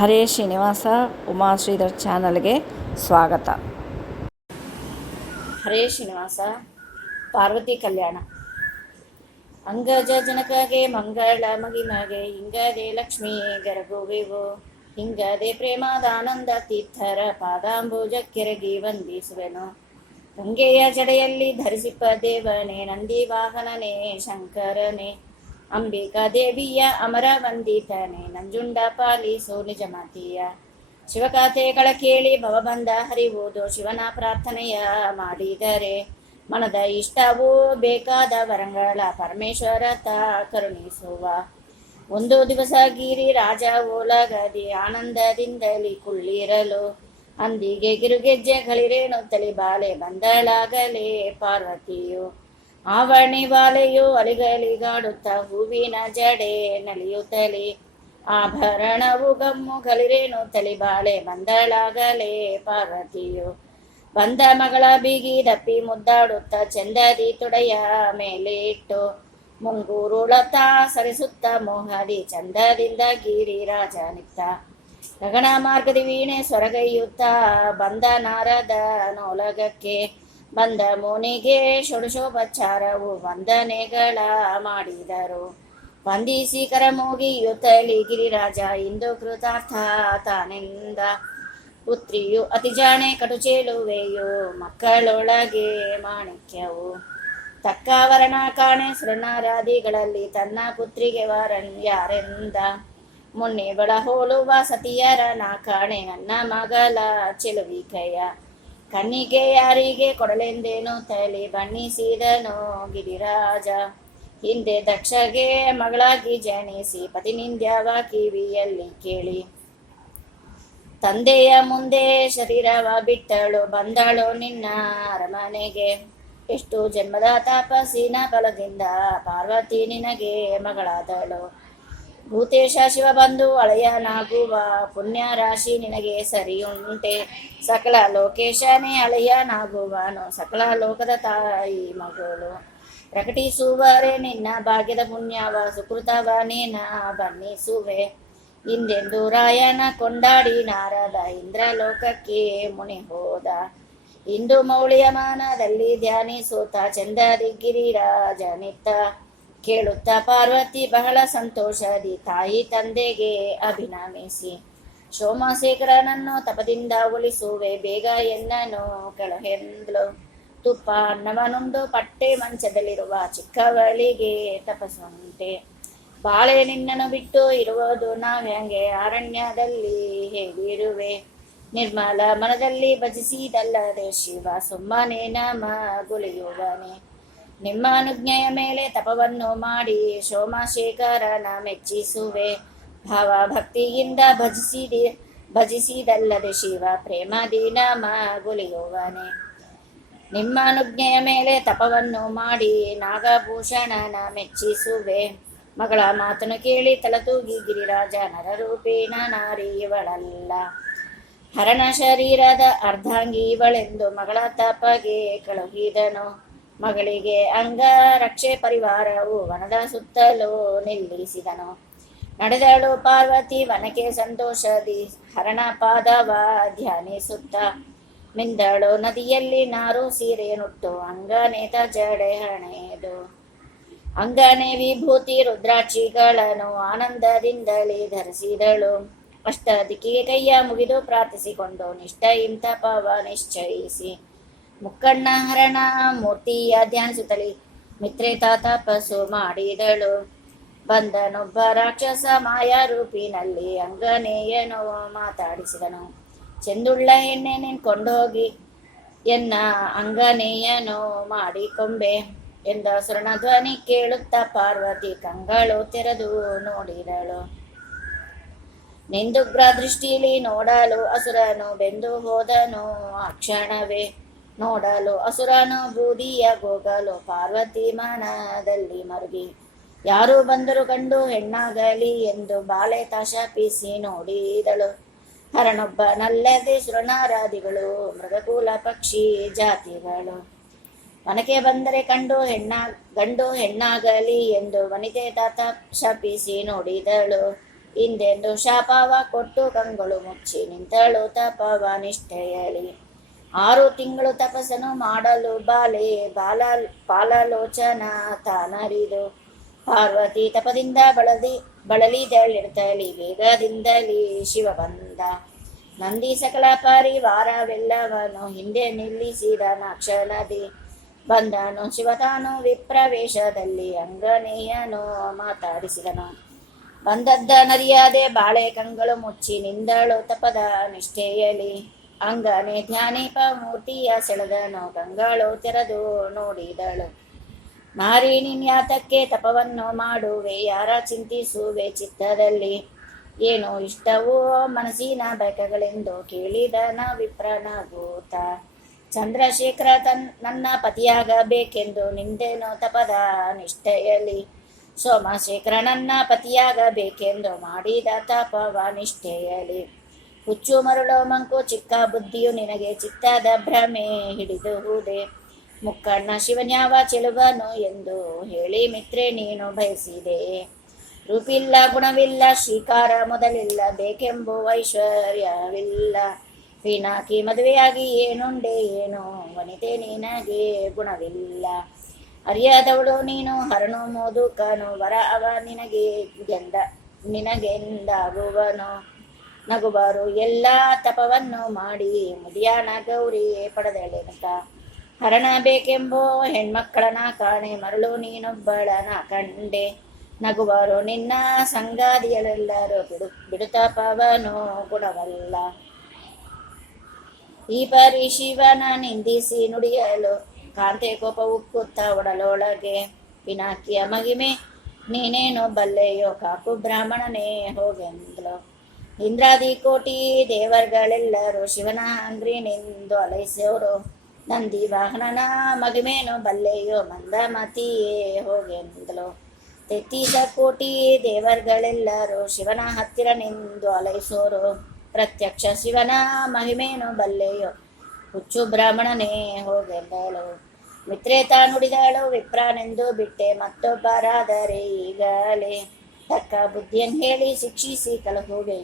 ಹರೇ ಶ್ರೀನಿವಾಸ ಉಮಾಶ್ರೀಧರ್ ಚಾನಲ್ಗೆ ಸ್ವಾಗತ. ಹರೇ ಶ್ರೀನಿವಾಸ. ಪಾರ್ವತಿ ಕಲ್ಯಾಣ. ಅಂಗಜ ಜನಕಗೆ ಮಂಗಳ ಮಗಿಮಗೆ ಹಿಂಗದೆ ಲಕ್ಷ್ಮೀ ಗರಗುವೆವು. ಹಿಂಗದೆ ಪ್ರೇಮದಾನಂದ ತೀರ್ಥರ ಪಾದಾಂಬುಜಕ್ಕೆರಗಿ ವಂದಿಸುವೆನು. ಗಂಗೆಯ ಜಡೆಯಲ್ಲಿ ಧರಿಸಿಪ್ಪ ದೇವನೇ, ನಂದಿ ವಾಹನನೇ ಶಂಕರನೇ, ಅಂಬಿಕಾ ದೇವಿಯ ಅಮರ ವಂದಿತನೇ, ನಂಜುಂಡ ಪಾಲಿಸೋ ನಿಜಮತಿಯ. ಶಿವಕಥೆಗಳ ಕೇಳಿ ಭವಬಂಧ ಹರಿವುದು, ಶಿವನ ಪ್ರಾರ್ಥನೆಯ ಮಾಡಿದರೆ ಮನದ ಇಷ್ಟವೂ ಬೇಕಾದ ವರಗಳ ಪರಮೇಶ್ವರತ ಕರುಣಿಸುವ. ಒಂದು ದಿವಸ ಗಿರಿ ರಾಜ ಓಲಗದಿ ಆನಂದದಿಂದಲಿ ಕುಳ್ಳಿರಲು, ಅಂದಿಗೆ ಗಿರುಗೆಜ್ಜೆಗಳಿರೇಣುತ್ತಲಿ ಬಾಲೆ ಬಂದಳಾಗಲೇ ಪಾರ್ವತಿಯು. ಆವಣಿ ಬಾಲೆಯು ಅಲಿಗಲಿಗಾಡುತ್ತ ಹೂವಿನ ಜಡೆ ನಲಿಯುತ್ತಲಿ, ಆಭರಣವು ಗಮ್ಮುಗಳಿರೇಣುತ್ತಲಿ ಬಾಳೆ ಬಂದಳಾಗಲೇ ಪಾರ್ವತಿಯು. ಬಂದ ಮಗಳ ಬೀಗಿ ದಪ್ಪಿ ಮುದ್ದಾಡುತ್ತ ಚಂದದಿ ತೊಡೆಯ ಮೇಲೆ ಇಟ್ಟು, ಮುಂಗೂರುಳತ ಸರಿಸುತ್ತ ಮೋಹದಿ ಚಂದದಿಂದ ಗಿರಿರಾಜ ನಿತ್ತ. ಗಗನ ಮಾರ್ಗದಿ ವೀಣೆ ಸ್ವರಗೈಯುತ್ತ ಬಂದ ನಾರದ ನೋಲಗಕ್ಕೆ, ಬಂದ ಮುನಿಗೆ ಷೋಡಶೋಪಚಾರವು ವಂದನೆಗಳ ಮಾಡಿದರು. ವಂದಿಸಿ ಕರಮೂಗಿಯುತ್ತಲಿ ಗಿರಿರಾಜ ಇಂದು ಕೃತಾರ್ಥ ತಾನೆಂದ. ಪುತ್ರಿಯು ಅತಿ ಜಾಣೆ ಕಟುಚೇಲುವೆಯು, ಮಕ್ಕಳೊಳಗೆ ಮಾಣಿಕ್ಯವು. ತಕ್ಕ ವರಣ ಕಾಣೆ ಸುರನಾರಾದಿಗಳಲ್ಲಿ ತನ್ನ ಪುತ್ರಿಗೆ ವರನ್ ಯಾರೆಂದ. ಮುನ್ನಿಗಳ ಹೋಲುವ ಸತಿಯರ ನಾ ಕಾಣೆ ನನ್ನ ಮಗಳ ಚೆಲುವಿಕೆಯ. ಕಣ್ಣಿಗೆ ಯಾರಿಗೆ ಕೊಡಲೆಂದೇನು ತಲೆ ಬಣ್ಣಿಸಿದನು ಗಿರಿರಾಜ. ಹಿಂದೆ ದಕ್ಷಗೆ ಮಗಳಾಗಿ ಜನಿಸಿ ಪತಿನಿಂದ್ಯವ ಕಿವಿಯಲ್ಲಿ ಕೇಳಿ, ತಂದೆಯ ಮುಂದೆ ಶರೀರವ ಬಿಟ್ಟಳು ಬಂದಳು ನಿನ್ನ ಅರಮನೆಗೆ. ಎಷ್ಟು ಜನ್ಮದ ತಪಸ್ಸಿನ ಫಲದಿಂದ ಪಾರ್ವತಿ ನಿನಗೆ ಮಗಳಾದಳು. ಭೂತೇಶ ಶಿವ ಬಂದು ಅಳೆಯನಾಗುವ ಪುಣ್ಯ ರಾಶಿ ನಿನಗೆ ಸರಿಯುಂಟೆ. ಸಕಲ ಲೋಕೇಶನೇ ಅಳೆಯನಾಗುವನು, ಸಕಲ ಲೋಕದ ತಾಯಿ ಮಗಳು. ಪ್ರಕಟಿಸುವರೆ ನಿನ್ನ ಭಾಗ್ಯದ ಪುಣ್ಯವ ಸುಕೃತವ ನೀನ ಬಣ್ಣಿಸುವೆ. ಹಿಂದೆಂದು ರಾಯನ ಕೊಂಡಾಡಿ ನಾರದ ಇಂದ್ರಲೋಕಕ್ಕೆ ಮುನಿ ಹೋದ. ಇಂದು ಮೌಳಿಯ ಮಾನದಲ್ಲಿ ಧ್ಯಾನಿಸುತ್ತ ಚಂದದಿ ಗಿರಿರಾಜನಿತ್ತ. ಕೇಳುತ್ತ ಪಾರ್ವತಿ ಬಹಳ ಸಂತೋಷದಿ ತಾಯಿ ತಂದೆಗೆ ಅಭಿನಮಿಸಿ, ಸೋಮಶೇಖರನನ್ನು ತಪದಿಂದ ಒಲಿಸುವೆ ಬೇಗ ಎನ್ನನು ಕೆಳಗೆಂದ್ಲು. ತುಪ್ಪ ಅನ್ನವನುಂಡು ಪಟ್ಟೆ ಮಂಚದಲ್ಲಿರುವ ಚಿಕ್ಕವಳಿಗೆ ತಪಸ್ಸುಂಟೆ. ಬಾಳೆ ನಿನ್ನನ್ನು ಬಿಟ್ಟು ಇರುವುದು ನಾವ್ಯಾಂಗೆ, ಅರಣ್ಯದಲ್ಲಿ ಹೇಗಿರುವೆ. ನಿರ್ಮಲ ಮನದಲ್ಲಿ ಭಜಿಸಿದಲ್ಲದೆ ಶಿವ ಸುಮ್ಮನೆ ನಮಗುಲಿಯುವನೆ. ನಿಮ್ಮ ಅನುಜ್ಞೆಯ ಮೇಲೆ ತಪವನ್ನು ಮಾಡಿ ಸೋಮಶೇಖರನ ಮೆಚ್ಚಿಸುವೆ. ಭಾವ ಭಕ್ತಿಯಿಂದ ಭಜಿಸಿದಲ್ಲದೆ ಶಿವ ಪ್ರೇಮದಿ ನಮಗುಲಿಯುವನೆ. ನಿಮ್ಮ ಅನುಜ್ಞೆಯ ಮೇಲೆ ತಪವನ್ನು ಮಾಡಿ ನಾಗಭೂಷಣನ ಮೆಚ್ಚಿಸುವೆ. ಮಗಳ ಮಾತನ್ನು ಕೇಳಿ ತಲತೂಗಿ ಗಿರಿರಾಜ ನರರೂಪೇಣ ನಾರಿ ಇವಳಲ್ಲ, ಹರಣ ಶರೀರದ ಅರ್ಧಾಂಗಿ ಇವಳೆಂದು ಮಗಳ ತಪಗೆ ಕಳುಹಿದನು. ಮಗಳಿಗೆ ಅಂಗ ರಕ್ಷೆ ಪರಿವಾರವು ವನದ ಸುತ್ತಲೂ ನಿಲ್ಲಿಸಿದನು. ನಡೆದಳು ಪಾರ್ವತಿ ವನಕ್ಕೆ ಸಂತೋಷದಿ ಹರಣ ಪಾದವ ಧ್ಯಾನಿಸುತ್ತ. ಮಿಂದಳು ನದಿಯಲ್ಲಿ ನಾರು ಸೀರೆಯನ್ನುಟ್ಟು ಅಂಗನೇತ ಜಡೆ ಹಣೆದು. ಅಂಗನೆ ವಿಭೂತಿ ರುದ್ರಾಕ್ಷಿಗಳನ್ನು ಆನಂದದಿಂದಲೇ ಧರಿಸಿದಳು. ಅಷ್ಟ ದಿಕ್ಕಿಗೆ ಕೈಯ ಮುಗಿದು ಪ್ರಾರ್ಥಿಸಿಕೊಂಡು ನಿಷ್ಠೆಯಿಂದ ತಪವ ನಿಶ್ಚಯಿಸಿ, ಮುಕ್ಕಣ್ಣ ಹರಣ ಮೂರ್ತಿಯ ಧ್ಯಾನಿಸುತ್ತಲೇ ಮಿತ್ರೇತ ತಪಸ್ಸು ಮಾಡಿದಳು. ಬಂದನೊಬ್ಬ ರಾಕ್ಷಸ ಮಾಯಾ ರೂಪಿನಲ್ಲಿ ಅಂಗನೇಯನು ಮಾತಾಡಿಸಿದನು. ಚೆಂದುಳ್ಳ ಎಣ್ಣೆ ನಿನ್ಕೊಂಡೋಗಿ ಎನ್ನ ಅಂಗನೇಯನು ಮಾಡಿಕೊಂಬೆ ಎಂದ ಸುರನ ಧ್ವನಿ ಕೇಳುತ್ತ ಪಾರ್ವತಿ ಕಂಗಳು ತೆರೆದು ನೋಡಿದಳು. ನಿಂದುಗ್ರ ದೃಷ್ಟಿಲಿ ನೋಡಲು ಅಸುರನು ಬೆಂದು ಹೋದನು ಆ ಕ್ಷಣವೇ. ನೋಡಲು ಅಸುರನು ಬೂದಿಯ ಗೋಗಲು ಪಾರ್ವತಿ ಮನದಲ್ಲಿ ಮರುಗಿ, ಯಾರು ಬಂದರು ಗಂಡು ಹೆಣ್ಣಾಗಲಿ ಎಂದು ಬಾಲೆ ತಾಶಪಿಸಿ ನೋಡಿದಳು. ಹರನೊಬ್ಬನಲ್ಲದೆ ಸುರನಾರಾದಿಗಳು ಮೃಗಕುಲ ಪಕ್ಷಿ ಜಾತಿಗಳು. ಮನಕ್ಕೆ ಬಂದರೆ ಗಂಡು ಹೆಣ್ಣಾಗಲಿ ಎಂದು ವನಿತೆ ತಾತ ಶಪಿಸಿ ನೋಡಿದಳು. ಹಿಂದೆಂದು ಶಾಪವ ಕೊಟ್ಟು ಕಂಗಳು ಮುಚ್ಚಿ ನಿಂತಳು ತಪವ ನಿಷ್ಠೆಯಲಿ. 6 ತಿಂಗಳು ತಪಸ್ಸನ್ನು ಮಾಡಲು ಪಾಲಲೋಚನ ತಾನರಿದು. ಪಾರ್ವತಿ ತಪದಿಂದ ಬಳಲಿದಳಿರ್ತಲಿ ವೇಗದಿಂದಲೇ ಶಿವ ಬಂದ. ನಂದಿ ಸಕಲ ಪರಿವಾರವೆಲ್ಲವನು ಹಿಂದೆ ನಿಲ್ಲಿಸಿದ ನಾಕ್ಷಣದಿ. ಬಂದನು ಶಿವತಾನು ವಿಪ್ರವೇಶದಲ್ಲಿ ಅಂಗನೆಯನು ಮಾತಾಡಿಸಿದನು. ಬಂದದ್ದ ನರಿಯಾದೆ ಬಾಳೆ ಕಂಗಳು ಮುಚ್ಚಿ ನಿಂದಳು ತಪದ ನಿಷ್ಠೆಯಲಿ. ಅಂಗನೆ ಧ್ಯಾನೀಪ ಮೂರ್ತಿಯ ಸೆಳೆದನು ಕಂಗಳು ತೆರೆದು ನೋಡಿದಳು. ಮಾರಿ ನಿನ್ಯಾತಕ್ಕೆ ತಪವನ್ನು ಮಾಡುವೆ, ಯಾರ ಚಿಂತಿಸುವೆ ಚಿತ್ತದಲ್ಲಿ. ಏನೋ ಇಷ್ಟವೋ ಮನಸ್ಸಿನ ಬಯಕೆಗಳೆಂದು ಕೇಳಿದನ ವಿಪ್ರನಗೂತ. ಚಂದ್ರಶೇಖರ ನನ್ನ ಪತಿಯಾಗಬೇಕೆಂದು ನಿಂದೆನೋ ತಪದ ನಿಷ್ಠೆಯಲಿ. ಸೋಮಶೇಖರ ನನ್ನ ಪತಿಯಾಗಬೇಕೆಂದು ಮಾಡಿದ ತಪವ ನಿಷ್ಠೆಯಲಿ. ಹುಚ್ಚು ಮರುಳೋ ಮಂಕು ಚಿಕ್ಕ ಬುದ್ಧಿಯು ನಿನಗೆ ಚಿತ್ತದ ಭ್ರಮೆ ಹಿಡಿದುಹುದೆ. ಮುಕ್ಕಣ್ಣ ಶಿವನ್ಯಾವ ಚೆಲುವನು ಎಂದು ಹೇಳಿ ಮಿತ್ರೆ ನೀನು ಬಯಸಿದೆ. ರೂಪಿಲ್ಲ ಗುಣವಿಲ್ಲ ಶ್ರೀಕಾರ ಮೊದಲಿಲ್ಲ ಬೇಕೆಂಬುವ ಐಶ್ವರ್ಯವಿಲ್ಲ. ಪಿನಾಕಿ ಮದುವೆಯಾಗಿ ಏನುಂಡೆ ಏನೋ ವನಿತೆ ನಿನಗೆ ಗುಣವಿಲ್ಲ. ಅರಿಯದವಳು ನೀನು ಹರನು ಮೋದುಕನು ವರ ಅವ ನಿನಗೆಂದಾಗುವನು. ನಗುಬಾರು ಎಲ್ಲ ತಪವನ್ನು ಮಾಡಿ ಮುದಿಯಾಣ ಗೌರಿ ಪಡೆದಳೆನಕ. ಹರಣ ಬೇಕೆಂಬೋ ಹೆಣ್ಮಕ್ಕಳನ ಕಾಣೆ ಮರಳು ನೀನೊಬ್ಬಳನ ಕಂಡೆ. ನಗುಬಾರು ನಿನ್ನ ಸಂಗಾದಿಯರೆಲ್ಲರೂ ಬಿಡುತಪವನು ಗುಣವಲ್ಲ. ಈ ಪರಿ ಶಿವನ ನಿಂದಿಸಿ ನುಡಿಯಲು ಕಾಂತೆ ಕೋಪ ಉಕ್ಕುತ್ತ ಒಡಲೊಳಗೆ. ಪಿನಾಕಿಯ ಮಹಿಮೆ ನೀನೇನು ಬಲ್ಲೆಯೋ ಕಾಕು ಬ್ರಾಹ್ಮಣನೇ ಹೋಗೆಂದ್ಲು. ಇಂದ್ರಾದಿ ಕೋಟಿ ದೇವರುಗಳೆಲ್ಲರೂ ಶಿವನ ಅಂಗ್ರಿನೆಂದು ಅಲೈಸೋರು. ನಂದಿ ವಾಹನನ ಮಗಿಮೇನು ಬಲ್ಲೆಯೋ ಮಂದಮತಿಯೇ ಹೋಗೆಂದಳು. 33 ಕೋಟಿ ದೇವರುಗಳೆಲ್ಲರೂ ಶಿವನ ಹತ್ತಿರನೆಂದು ಅಲೈಸೋರು. ಪ್ರತ್ಯಕ್ಷ ಶಿವನ ಮಹಿಮೇನು ಬಲ್ಲೆಯೋ ಹುಚ್ಚು ಬ್ರಾಹ್ಮಣನೇ ಹೋಗೆಂದಳು. ಮಿತ್ರೆ ನುಡಿದಳು ವಿಪ್ರನೆಂದು ಬಿಟ್ಟೆ ಮತ್ತೊಬ್ಬರಾದರೆ ಈಗಲೇ. ತಕ್ಕ ಬುದ್ಧಿಯನ್ನು ಹೇಳಿ ಶಿಕ್ಷಿಸಿ ಕಲಹುವೆ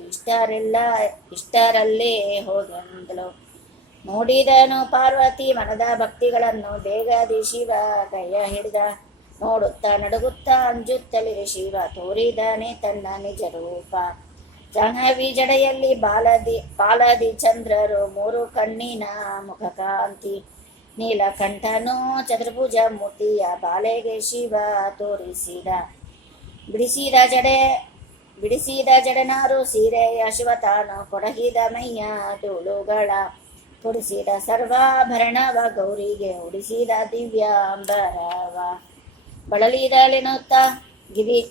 ಇಷ್ಟರಲ್ಲೇ ಹೋಗೆಂದಳು. ನೋಡಿದನು ಪಾರ್ವತಿ ಮನದ ಭಕ್ತಿಗಳನ್ನು ಬೇಗದಿ ಶಿವ ಕೈಯ ಹಿಡಿದ. ನೋಡುತ್ತಾ ನಡುಗುತ್ತಾ ಅಂಜುತ್ತಲಿರೆ ಶಿವ ತೋರಿದನೆ ತನ್ನ ನಿಜ ರೂಪ. ಜಾಹ್ನವಿ ಜಡೆಯಲ್ಲಿ ಪಾಲದಿ ಚಂದ್ರರು 3 ಕಣ್ಣಿನ ಮುಖ ಕಾಂತಿ. ನೀಲಕಂಠನು ಚತುರ್ಭುಜ ಮೂರ್ತಿಯ ಬಾಲೆಗೆ ಶಿವ ತೋರಿಸಿದ. ಬಿಡಿಸಿದ ಜಡನಾರು ಸೀರೆಯ ಶಿವತಾನು ಕೊಡಗಿದ ಮೈಯ ತೋಳುಗಳ. ತೊಡಿಸಿದ ಸರ್ವಾಭರಣವ ಗೌರಿಗೆ ಉಡಿಸಿದ ದಿವ್ಯಾಂಬರವ. ಬಳಲಿದಳೆನುತ್ತ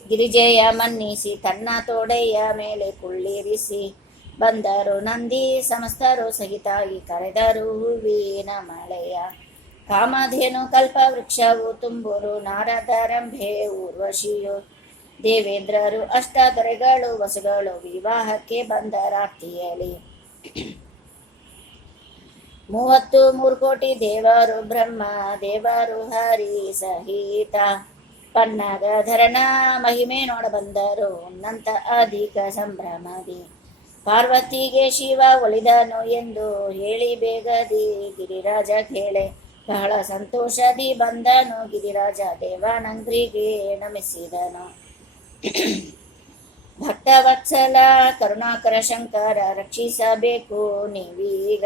ಗಿರಿಜೆಯ ಮನ್ನಿಸಿ ತನ್ನ ತೋಡೆಯ ಮೇಲೆ ಕುಳ್ಳಿರಿಸಿ. ಬಂದರು ನಂದಿ ಸಮಸ್ತರು ಸಹಿತಾಗಿ ಕರೆದರು ಹೂವಿನ ಮಳೆಯ. ಕಾಮಧೇನು ಕಲ್ಪ ವೃಕ್ಷವು ತುಂಬುರು ನಾರದರಂಭೆ ಊರ್ವಶಿಯು. ದೇವೇಂದ್ರರು ಅಷ್ಟದೊರೆಗಳು ವಸುಗಳು ವಿವಾಹಕ್ಕೆ ಬಂದರಾರ್ತಿಯಲಿ. 33 ಕೋಟಿ ದೇವರು ಬ್ರಹ್ಮ ದೇವರು ಹರಿ ಸಹಿತ. ಪನ್ನಗಧರನ ಮಹಿಮೆ ನೋಡ ಬಂದರು ಉನ್ನತ ಅಧಿಕ ಸಂಭ್ರಮದಿ. ಪಾರ್ವತಿಗೆ ಶಿವ ಒಲಿದನು ಎಂದು ಹೇಳಿ ಬೇಗದಿ ಗಿರಿರಾಜ ಕೇಳೆ. ಬಹಳ ಸಂತೋಷದಿ ಬಂದನು ಗಿರಿರಾಜ ದೇವನಂಗ್ರಿಗೆ ನಮಿಸಿದನು. ಭಕ್ತವತ್ಸಲ ಕರುಣಾಕರ ಶಂಕರ ರಕ್ಷಿಸಬೇಕು ನೀವೀಗ.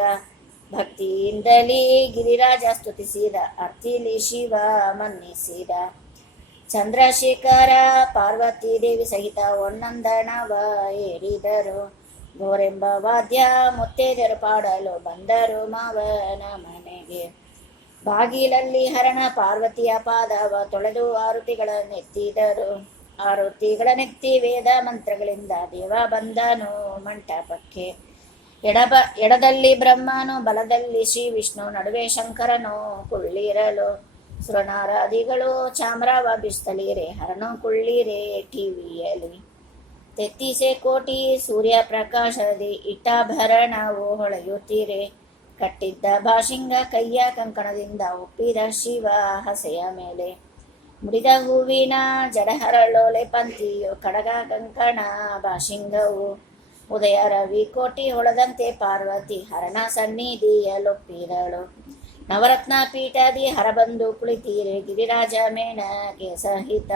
ಭಕ್ತಿಯಿಂದಲೇ ಗಿರಿರಾಜ ಸ್ತುತಿಸಿದ ಅರ್ತಿಲಿ ಶಿವ ಮನ್ನಿಸಿದ. ಚಂದ್ರಶೇಖರ ಪಾರ್ವತಿ ದೇವಿ ಸಹಿತ ಒನ್ನಂದಣವ ಏರಿದರು. ಗೋರೆಂಬ ವಾದ್ಯ ಮುತ್ತೈದೆಯರು ಪಾಡಲು ಬಂದರು ಮಾವನ ಮನೆಗೆ. ಬಾಗಿಲಲ್ಲಿ ಹರಣ ಪಾರ್ವತಿಯ ಪಾದವ ತೊಳೆದು ಆರುತಿಗಳನ್ನೆತ್ತಿದರು. ಆರುತಿಗಳನ್ನೆತ್ತಿ ವೇದ ಮಂತ್ರಗಳಿಂದ ದೇವ ಬಂದನು ಮಂಟಪಕ್ಕೆ. ಎಡದಲ್ಲಿ ಬ್ರಹ್ಮನು ಬಲದಲ್ಲಿ ಶ್ರೀ ವಿಷ್ಣು ನಡುವೆ ಶಂಕರನು ಕುಳ್ಳಿರಲು. ಸುರನಾರಾದಿಗಳು ಚಾಮ್ರವ ಬಿಸ್ತಲಿರೆ ಹರನು ಕುಳ್ಳಿರೆ ಟಿವಿಯಲಿ. 33 ಕೋಟಿ ಸೂರ್ಯ ಪ್ರಕಾಶದಿ ಇಟ್ಟಾಭರಣವು ಹೊಳೆಯುತ್ತೀರೆ. ಕಟ್ಟಿದ್ದ ಭಾಷಿಂಗ ಕೈಯ ಕಂಕಣದಿಂದ ಒಪ್ಪಿದ ಶಿವ ಹಸೆಯ ಮೇಲೆ. ಮುಡಿದ ಹೂವಿನ ಜಡಹರಳೋಲೆ ಪಂಥಿಯು ಕಡಗ ಕಂಕಣ ಬಾಶಿಂಗವು ಉದಯ ರವಿ ಕೋಟಿ ಹೊಳದಂತೆ ಪಾರ್ವತಿ ಹರಣ ಸನ್ನಿಧಿಯಲೊಪ್ಪಿದಳು. ನವರತ್ನ ಪೀಠದಿ ಹರಬಂದು ಕುಳಿತೀರೆ ಗಿರಿರಾಜ ಮೇಣಗೆ ಸಹಿತ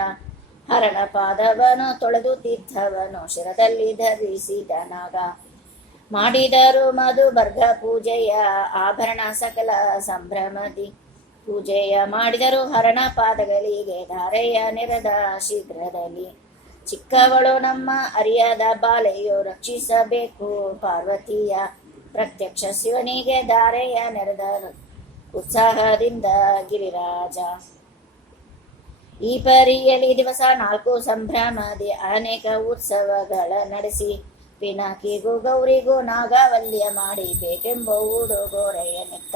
ಹರಣ ಪಾದವನು ತೊಳೆದು ತೀರ್ಥವನು ಶಿರದಲ್ಲಿ ಧರಿಸಿದನಾಗ. ಮಾಡಿದರು ಮಧು ಬರ್ಗ ಪೂಜೆಯ ಆಭರಣ ಸಕಲ ಸಂಭ್ರಮದಿ ಪೂಜೆಯ ಮಾಡಿದರು ಹರಣ ಪಾದಗಳಿಗೆ ಧಾರೆಯ ನೆರೆದ ಶೀಘ್ರದಲ್ಲಿ. ಚಿಕ್ಕವಳು ನಮ್ಮ ಅರಿಯದ ಬಾಲೆಯು ರಕ್ಷಿಸಬೇಕು ಪಾರ್ವತಿಯ ಪ್ರತ್ಯಕ್ಷ ಶಿವನಿಗೆ ಧಾರೆಯ ನೆರೆದ ಉತ್ಸಾಹದಿಂದ ಗಿರಿರಾಜ. ಈ ಪರಿಯಲ್ಲಿ ದಿವಸ 4 ಸಂಭ್ರಮದಿ ಅನೇಕ ಉತ್ಸವಗಳ ನಡೆಸಿ ಪಿನಾಕಿಗೂ ಗೌರಿಗೂ ನಾಗವಲ್ಯ ಮಾಡಿ ಬೇಕೆಂಬ ಉಡುಗೊರೆಯನ್ನಿತ್ತ.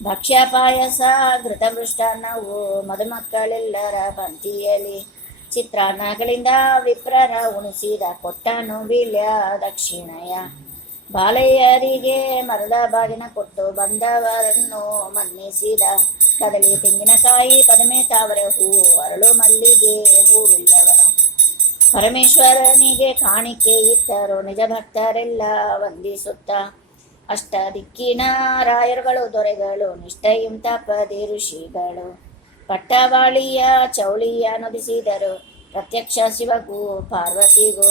ಭಕ್ಷ್ಯ ಪಾಯಸ ಘೃತಮೃಷ್ಟಾನ್ನವು ಮದುಮಕ್ಕಳೆಲ್ಲರ ಪಂಕ್ತಿಯಲ್ಲಿ ಚಿತ್ರಾನ್ನಗಳಿಂದ ವಿಪ್ರರ ಉಣಿಸಿದ ಕೊಟ್ಟನು ವೀಳ್ಯ ದಕ್ಷಿಣೆಯ. ಬಾಲೆಯರಿಗೆ ಮರದ ಬಾಗಿನ ಕೊಟ್ಟು ಬಂದವರನ್ನು ಮನ್ನಿಸಿದ. ಕದಳಿ ತೆಂಗಿನಕಾಯಿ ಪದಮೆ ತಾವರೆ ಹೂವು ಅರಳು ಮಲ್ಲಿಗೆ ಹೂವಿಲ್ಲವನು ಪರಮೇಶ್ವರನಿಗೆ ಕಾಣಿಕೆ ಇತ್ತರು ನಿಜ ಭಕ್ತರೆಲ್ಲ ವಂದಿಸುತ್ತ. ಅಷ್ಟ ದಿಕ್ಕಿನ ರಾಯರುಗಳು ದೊರೆಗಳು ನಿಷ್ಠೆಯುಂ ತಪ್ಪದೆ ಋಷಿಗಳು ಪಟ್ಟವಾಳಿಯ ಚೌಳಿಯ ನುಡಿಸಿದರು ಪ್ರತ್ಯಕ್ಷ ಶಿವಗೂ ಪಾರ್ವತಿಗೂ.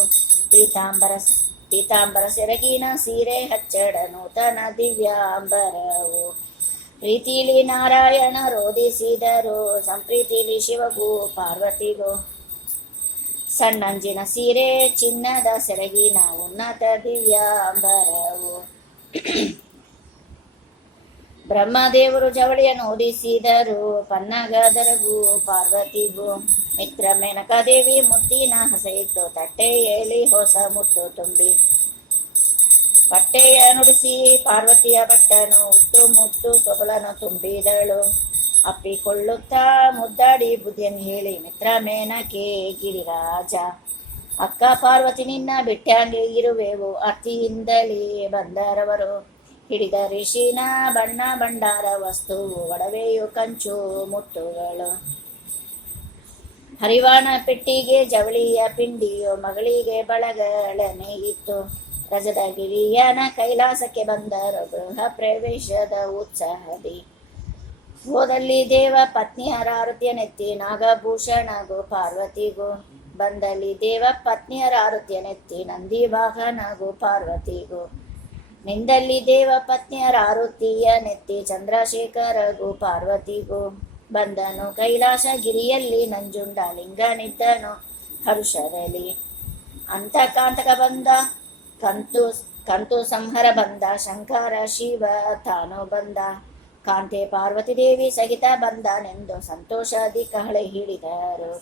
ಪೀತಾಂಬರ ಸೆರಗಿನ ಸೀರೆ ಹಚ್ಚಡ ನೂತನ ದಿವ್ಯಾಂಬರವು ಪ್ರೀತಿಲಿ ನಾರಾಯಣ ರೋಧಿಸಿದರು ಸಂಪ್ರೀತಿಲಿ ಶಿವಗೂ ಪಾರ್ವತಿಗೂ. ಸಣ್ಣಂಜಿನ ಸೀರೆ ಚಿನ್ನದ ಸೆರಗಿನ ಉನ್ನತ ದಿವ್ಯಾಂಬರವು ಬ್ರಹ್ಮದೇವರು ಜವಳಿಯನ್ನು ಓದಿಸಿದರು ಪನ್ನಗದರಗೂ ಪಾರ್ವತಿಗೂ. ಮಿತ್ರ ಮೇನಕಾದೇವಿ ಮುತ್ತಿನ ಹಸೆ ಇಟ್ಟು ತಟ್ಟೆಯಲ್ಲಿ ಹೊಸ ಮುತ್ತು ತುಂಬಿ ಪಟ್ಟೆಯ ನುಡಿಸಿ ಪಾರ್ವತಿಯ ಬಟ್ಟನು ಉತ್ತು ಮುತ್ತು ಸೊಗಲನ್ನು ತುಂಬಿದಳು. ಅಪ್ಪಿಕೊಳ್ಳುತ್ತಾ ಮುದ್ದಾಡಿ ಬುದ್ಧಿಯನ್ನು ಹೇಳಿ ಮಿತ್ರ ಮೇನಕೆ ಗಿರಿರಾಜ. ಅಕ್ಕ ಪಾರ್ವತಿ ನಿನ್ನ ಬಿಟ್ಟಂಗೆ ಇರುವೆವು ಅತ್ತಿಯಿಂದಲೇ ಬಂದರವರು ಹಿಡಿದ ಋಷಿನ ಬಣ್ಣ ಭಂಡಾರ ವಸ್ತುವು ಒಡವೆಯು ಕಂಚು ಮುತ್ತುಗಳು. ಹರಿವಾಣ ಪೆಟ್ಟಿಗೆ ಜವಳಿಯ ಪಿಂಡಿಯು ಮಗಳಿಗೆ ಬಳಗಳನೆ ಇತ್ತು. ರಜದ ಗಿರಿಯನ ಕೈಲಾಸಕ್ಕೆ ಬಂದರು ಗೃಹ ಪ್ರವೇಶದ ಉತ್ಸಾಹದಿ. ಹೋದಲ್ಲಿ ದೇವ ಪತ್ನಿಯರ ಆರತಿಯನೆತ್ತಿ ನಾಗಭೂಷಣಗೂ ಪಾರ್ವತಿಗೂ. ಬಂದಲ್ಲಿ ದೇವ ಪತ್ನಿಯರ ಆರತಿಯನೆತ್ತಿ ನಂದಿ ವಾಹನಗೂ ಪಾರ್ವತಿಗೂ. ನಿಂದಲ್ಲಿ ದೇವ ಪತ್ನಿಯರ ಆರತಿಯ ನೆತ್ತಿ ಚಂದ್ರಶೇಖರಗೂ ಪಾರ್ವತಿಗೂ. ಬಂದನು ಕೈಲಾಸ ಗಿರಿಯಲ್ಲಿ ನಂಜುಂಡ ಲಿಂಗನಿದ್ದನು ಹರುಷದಲ್ಲಿ. ಅಂತಕಾಂತಕ ಬಂದ ಕಂತು ಸಂಹರ ಬಂದ ಶಂಕರ ಶಿವ ತಾನು ಬಂದ. ಕಾಂತೆ ಪಾರ್ವತಿ ದೇವಿ ಸಹಿತ ಬಂದನೆಂದು ಸಂತೋಷದಿ ಕಹಳೆ ಹಿಡಿದರು.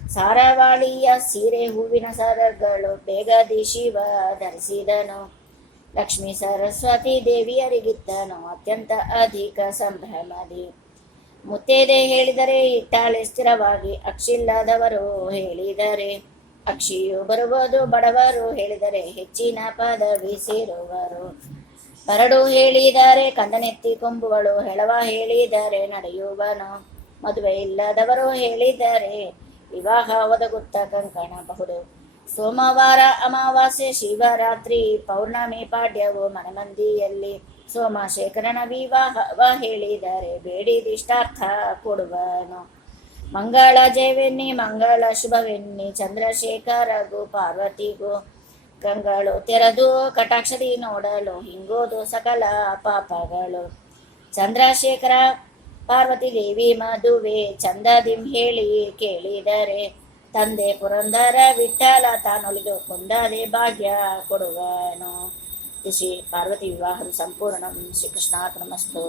ಸಾರವಾಳಿಯ ಸೀರೆ ಹೂವಿನ ಸರಗಳು ಬೇಗದಿ ಶಿವ ಧರಿಸಿದನು. ಲಕ್ಷ್ಮೀ ಸರಸ್ವತಿ ದೇವಿಯರಿಗಿದ್ದನು ಅತ್ಯಂತ ಅಧಿಕ ಸಂಭ್ರಮದಿ. ಮುತ್ತೇದೆ ಹೇಳಿದರೆ ಇಟ್ಟಾಳೆ ಸ್ಥಿರವಾಗಿ ಅಕ್ಷಿಲ್ಲದವರು ಹೇಳಿದರೆ ಅಕ್ಷಿಯು ಬರುವುದು ಬಡವರು ಹೇಳಿದರೆ ಹೆಚ್ಚಿನ ಪದವಿ ಸೇರುವರು. ಬರಡು ಹೇಳಿದರೆ ಕಂದನೆತ್ತಿ ಕೊಂಬುವಳು ಹೆಳವ ಹೇಳಿದರೆ ನಡೆಯುವನು. ಮದುವೆ ಇಲ್ಲದವರು ಹೇಳಿದರೆ ವಿವಾಹ ಒದಗುತ್ತ ಕಂಕಣಬಹುದು. ಸೋಮವಾರ ಅಮಾವಾಸ್ಯೆ ಶಿವರಾತ್ರಿ ಪೌರ್ಣಮಿ ಪಾಡ್ಯವು ಮನೆಮಂದಿಯಲ್ಲಿ ಸೋಮಶೇಖರನ ವಿವಾಹವ ಹೇಳಿದರೆ ಬೇಡಿದಿಷ್ಟಾರ್ಥ ಕೊಡುವನು. ಮಂಗಳ ಜಯವೆನ್ನಿ ಮಂಗಳ ಶುಭವೆನ್ನಿ ಚಂದ್ರಶೇಖರಗೂ ಪಾರ್ವತಿಗೂ. ಗಂಗಳು ತೆರೆದು ಕಟಾಕ್ಷದಿ ನೋಡಲು ಹಿಂಗೋದು ಸಕಲ ಪಾಪಗಳು. ಚಂದ್ರಶೇಖರ ಪಾರ್ವತಿ ದೇವಿ ಮದುವೆ ಚಂದದಿಂ ಹೇಳಿ ಕೇಳಿದರೆ ತಂದೆ ಪುರಂದರ ವಿಠಲ ತಾನೊಲಿದು ಕೊಂಡರೆ ಭಾಗ್ಯ ಕೊಡುವನು. ಶ್ರೀ ಪಾರ್ವತಿ ವಿವಾಹ ಸಂಪೂರ್ಣಂ. ಶ್ರೀಕೃಷ್ಣಾರ್ಪಣಮಸ್ತು.